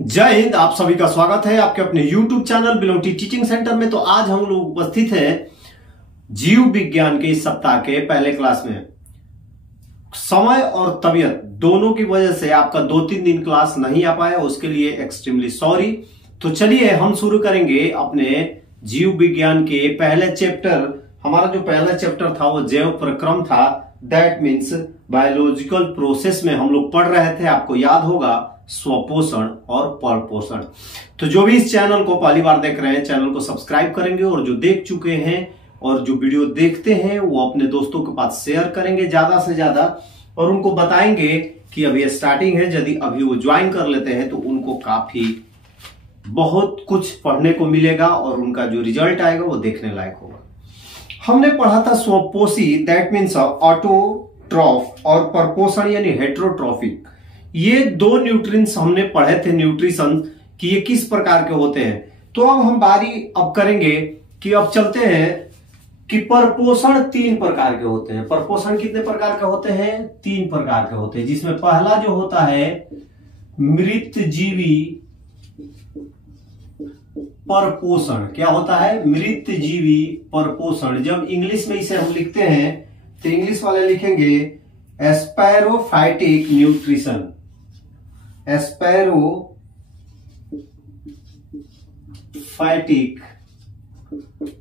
जय हिंद। आप सभी का स्वागत है आपके अपने YouTube channel belong teaching centre में। तो आज हम लोग उपस्थित हैं जीव विज्ञान के इस सप्ताह के पहले क्लास में। समय और तबीयत दोनों की वजह से आपका 2-3 दिन क्लास नहीं आ पाया, उसके लिए एक्सट्रीमली सॉरी। तो चलिए हम शुरू करेंगे अपने जीव विज्ञान के पहले चैप्टर। हमारा जो पहला चैप्टर था वो जैव प्रक्रम था, दैट मीन्स बायोलॉजिकल प्रोसेस में हम लोग पढ़ रहे थे। आपको याद होगा स्वपोषण और परपोषण। तो जो भी इस चैनल को पहली बार देख रहे हैं, चैनल को सब्सक्राइब करेंगे, और जो देख चुके हैं और जो वीडियो देखते हैं वो अपने दोस्तों के पास शेयर करेंगे ज्यादा से ज्यादा, और उनको बताएंगे कि अभी स्टार्टिंग है, यदि अभी वो ज्वाइन कर लेते हैं तो उनको काफी बहुत कुछ पढ़ने को मिलेगा और उनका जो रिजल्ट आएगा वो देखने लायक होगा। हमने पढ़ा था स्वपोषी, दैट मीन्स ऑटोट्रॉफ, और परपोषण यानी हेट्रोट्रॉफिक। ये दो न्यूट्रिएंट्स हमने पढ़े थे, न्यूट्रिशन, कि ये किस प्रकार के होते हैं। तो अब हम बारी अब करेंगे कि अब चलते हैं कि परपोषण 3 प्रकार के होते हैं। परपोषण कितने प्रकार के होते हैं? 3 प्रकार के होते हैं, जिसमें पहला जो होता है मृतजीवी परपोषण। क्या होता है? मृतजीवी परपोषण। जब इंग्लिश में इसे हम लिखते हैं तो इंग्लिश वाले लिखेंगे स्पैरोफाइटिक न्यूट्रिशन। स्पैरोफाइटिक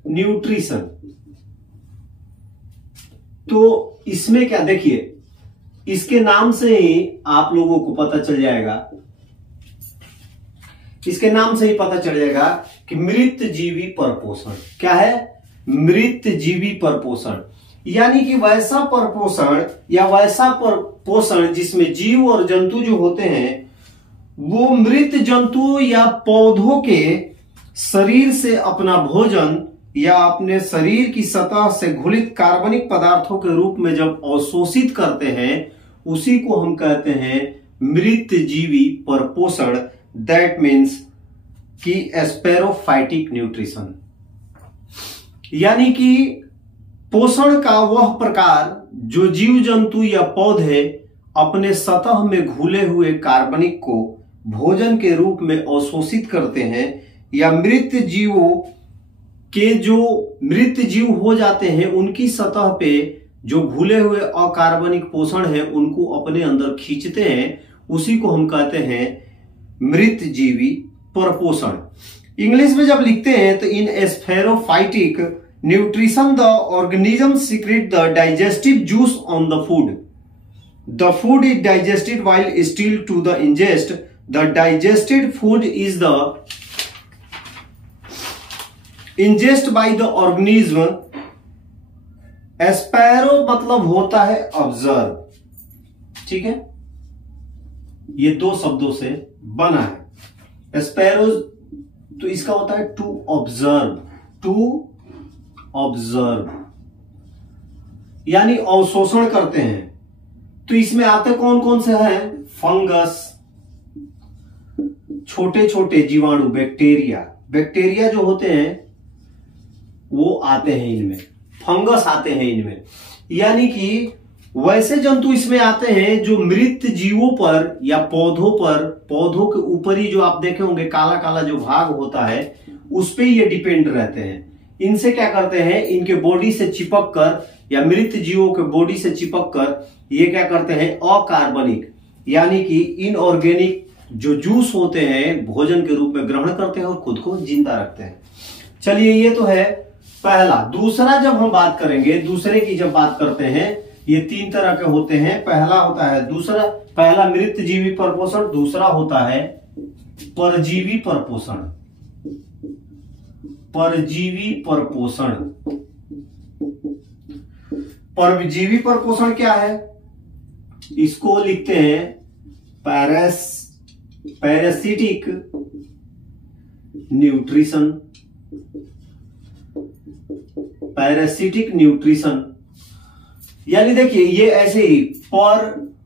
न्यूट्रिशन। तो इसमें क्या, देखिए इसके नाम से ही आप लोगों को पता चल जाएगा, इसके नाम से ही पता चल जाएगा कि मृतजीवी परपोषण क्या है। मृतजीवी परपोषण यानी कि वैसा परपोषण या वैसा पोषण जिसमें जीव और जंतु जो होते हैं वो मृत जंतु या पौधों के शरीर से अपना भोजन या अपने शरीर की सतह से घुलित कार्बनिक पदार्थों के रूप में जब अवशोषित करते हैं, उसी को हम कहते हैं मृतजीवी परपोषण। दैट मीन्स कि स्पैरोफाइटिक न्यूट्रिशन, यानी कि पोषण का वह प्रकार जो जीव जंतु या पौधे अपने सतह में घुले हुए कार्बनिक को भोजन के रूप में अवशोषित करते हैं, या मृत जीवों के जो मृत जीव हो जाते हैं उनकी सतह पे जो घुले हुए अकार्बनिक पोषण है उनको अपने अंदर खींचते हैं, उसी को हम कहते हैं मृतजीवी परपोषण। इंग्लिश में जब लिखते हैं तो in saprophytic nutrition the organism secrete the digestive juice on the food. The food is digested while still to the ingest the digested food is the ingest by the organism. Sapro मतलब होता है observe, ठीक है, ये 2 शब्दों से बना है। स्पैरो तो इसका होता है टू ऑब्जर्व, टू ऑब्जर्व यानी अवशोषण करते हैं। तो इसमें आते कौन कौन से हैं? फंगस, छोटे छोटे जीवाणु, बैक्टीरिया, बैक्टीरिया जो होते हैं वो आते हैं इनमें, फंगस आते हैं इनमें। यानी कि वैसे जंतु इसमें आते हैं जो मृत जीवों पर या पौधों पर, पौधों के ऊपर ही जो आप देखे होंगे काला काला जो भाग होता है उस पे ये डिपेंड रहते हैं। इनसे क्या करते हैं, इनके बॉडी से चिपक कर या मृत जीवों के बॉडी से चिपक कर ये क्या करते हैं, अकार्बनिक यानी कि इनऑर्गेनिक जो जूस होते हैं भोजन के रूप में ग्रहण करते हैं और खुद को जिंदा रखते हैं। चलिए ये तो है पहला। दूसरा जब हम बात करेंगे, दूसरे की जब बात करते हैं, ये 3 तरह के होते हैं। पहला होता है पहला मृतजीवी परपोषण, दूसरा होता है परजीवी परपोषण। परजीवी परपोषण, परजीवी परपोषण क्या है? इसको लिखते हैं पैरासिटिक न्यूट्रिशन। पैरासिटिक न्यूट्रिशन यानी देखिए ये ऐसे ही पर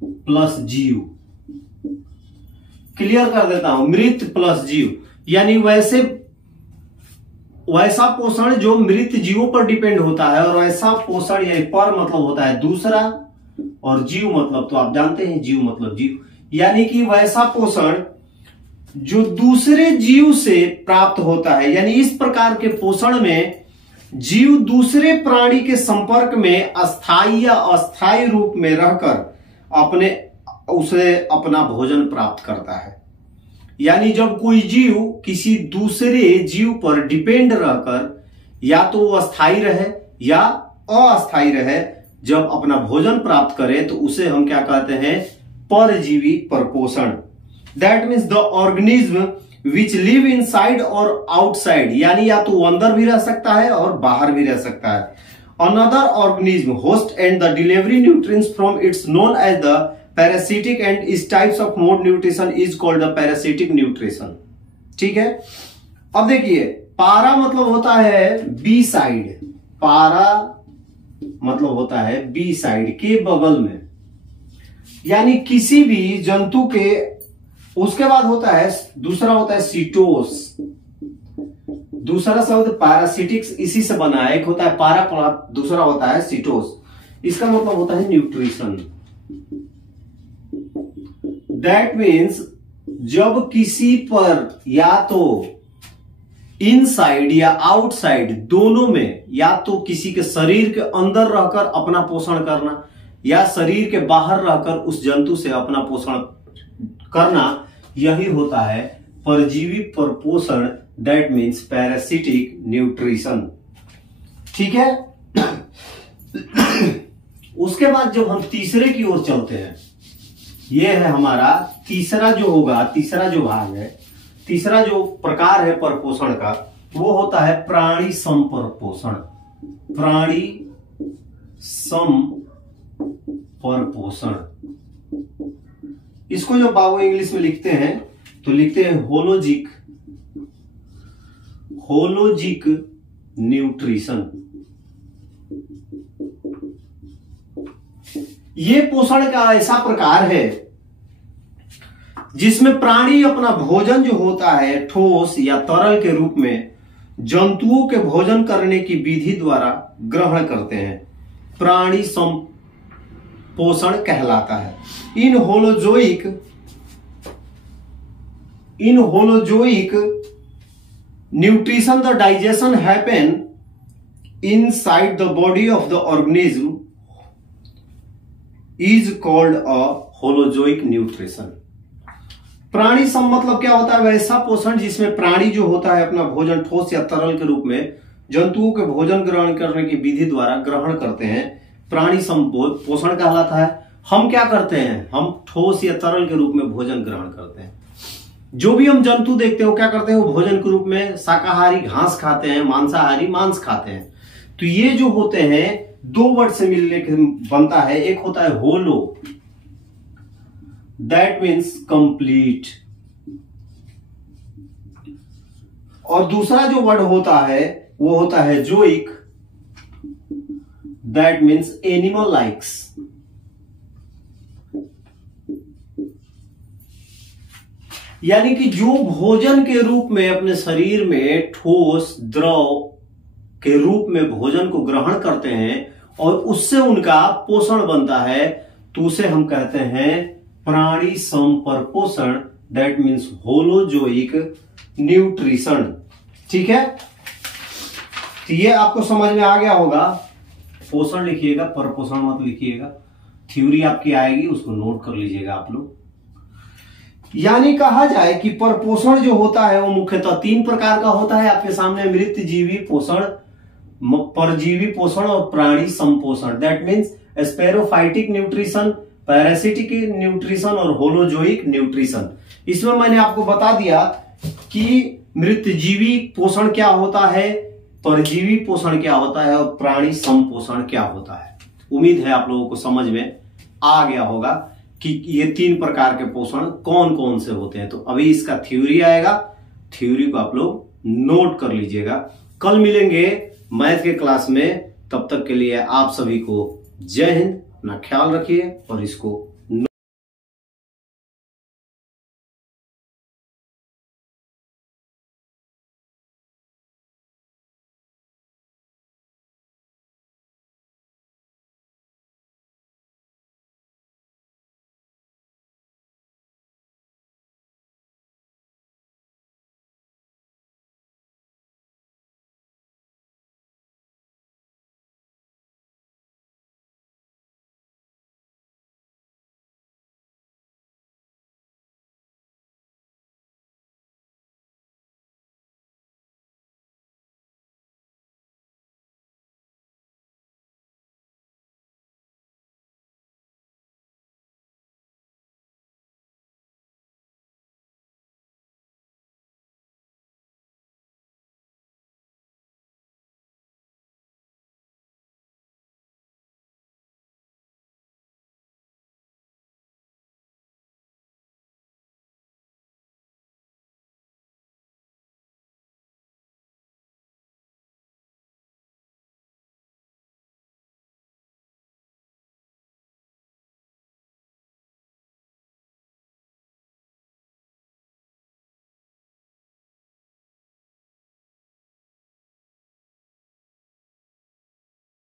प्लस जीव, क्लियर कर देता हूं, मृत प्लस जीव यानी वैसा पोषण जो मृत जीवों पर डिपेंड होता है, और वैसा पोषण यानी पर मतलब होता है दूसरा, और जीव मतलब तो आप जानते हैं जीव मतलब जीव, यानी कि वैसा पोषण जो दूसरे जीव से प्राप्त होता है, यानी इस प्रकार के पोषण में जीव दूसरे प्राणी के संपर्क में अस्थायी या अस्थायी रूप में रहकर उसे अपना भोजन प्राप्त करता है। यानी जब कोई जीव किसी दूसरे जीव पर डिपेंड रहकर या तो वो अस्थायी रहे या अस्थायी रहे, जब अपना भोजन प्राप्त करे तो उसे हम क्या कहते हैं, परजीवी परपोषण। That means the organism which live inside और आउटसाइड, यानी या तो वो अंदर भी रह सकता है और बाहर भी रह सकता है। Another organism host and the delivery nutrients from its known as the parasitic and इस types of mode nutrition is called the parasitic nutrition. ठीक है, अब देखिए पारा मतलब होता है बी साइड, पारा मतलब होता है बी साइड के बगल में, यानी किसी भी जंतु के। उसके बाद होता है दूसरा होता है सीटोस, दूसरा शब्द पैरासिटिक्स इसी से बना है, एक होता है पारा, दूसरा होता है सीटोस। इसका मतलब होता है न्यूट्रिशन। दैट मीन्स जब किसी पर या तो इनसाइड या आउटसाइड दोनों में, या तो किसी के शरीर के अंदर रहकर अपना पोषण करना या शरीर के बाहर रहकर उस जंतु से अपना पोषण करना, यही होता है परजीवी परपोषण। That means parasitic nutrition. ठीक है। उसके बाद जब हम तीसरे की ओर चलते हैं, यह है हमारा तीसरा जो होगा, तीसरा जो भाग है, तीसरा जो प्रकार है परपोषण का, वो होता है प्राणी संपरपोषण। प्राणी संपरपोषण, इसको जो बाबू इंग्लिश में लिखते हैं तो लिखते हैं होलोजिक, होलोजिक न्यूट्रिशन। ये पोषण का ऐसा प्रकार है जिसमें प्राणी अपना भोजन जो होता है ठोस या तरल के रूप में जंतुओं के भोजन करने की विधि द्वारा ग्रहण करते हैं। प्राणी संपोषण कहलाता है। In holozoic nutrition the digestion happen inside the body of the organism is called a holozoic nutrition. प्राणी सम मतलब क्या होता है, वैसा पोषण जिसमें प्राणी जो होता है अपना भोजन ठोस या तरल के रूप में जंतुओं के भोजन ग्रहण करने की विधि द्वारा ग्रहण करते हैं, प्राणी सम पोषण कहलाता है। हम क्या करते हैं, हम ठोस या तरल के रूप में भोजन ग्रहण करते हैं। जो भी हम जंतु देखते हैं वो क्या करते हैं, वो भोजन के रूप में शाकाहारी घास खाते हैं, मांसाहारी मांस खाते हैं। तो ये जो होते हैं दो वर्ड से मिलने के बनता है। एक होता है होलो, दैट मीन्स कंप्लीट, और दूसरा जो वर्ड होता है वो होता है जोइक, दैट मीन्स एनिमल लाइक्स। यानी कि जो भोजन के रूप में अपने शरीर में ठोस द्रव के रूप में भोजन को ग्रहण करते हैं और उससे उनका पोषण बनता है, तो उसे हम कहते हैं प्राणी संपरपोषण। That means holozoic nutrition. ठीक है, तो ये आपको समझ में आ गया होगा। पोषण लिखिएगा, परपोषण मत लिखिएगा। थ्योरी आपकी आएगी, उसको नोट कर लीजिएगा आप लोग। यानी कहा जाए कि परपोषण जो होता है वो मुख्यतः तीन प्रकार का होता है। आपके सामने मृत जीवी पोषण, परजीवी पोषण और प्राणी संपोषण। That means saprophytic nutrition, parasitic nutrition और होलोजोइक न्यूट्रिशन। इसमें मैंने आपको बता दिया कि मृत जीवी पोषण क्या होता है, परजीवी पोषण क्या होता है और प्राणी संपोषण क्या होता है। उम्मीद है आप लोगों को समझ में आ गया होगा कि ये तीन प्रकार के पोषण कौन कौन से होते हैं। तो अभी इसका थ्योरी आएगा, थ्योरी को आप लोग नोट कर लीजिएगा। कल मिलेंगे मैथ के क्लास में, तब तक के लिए आप सभी को जय हिंद। अपना ख्याल रखिए और इसको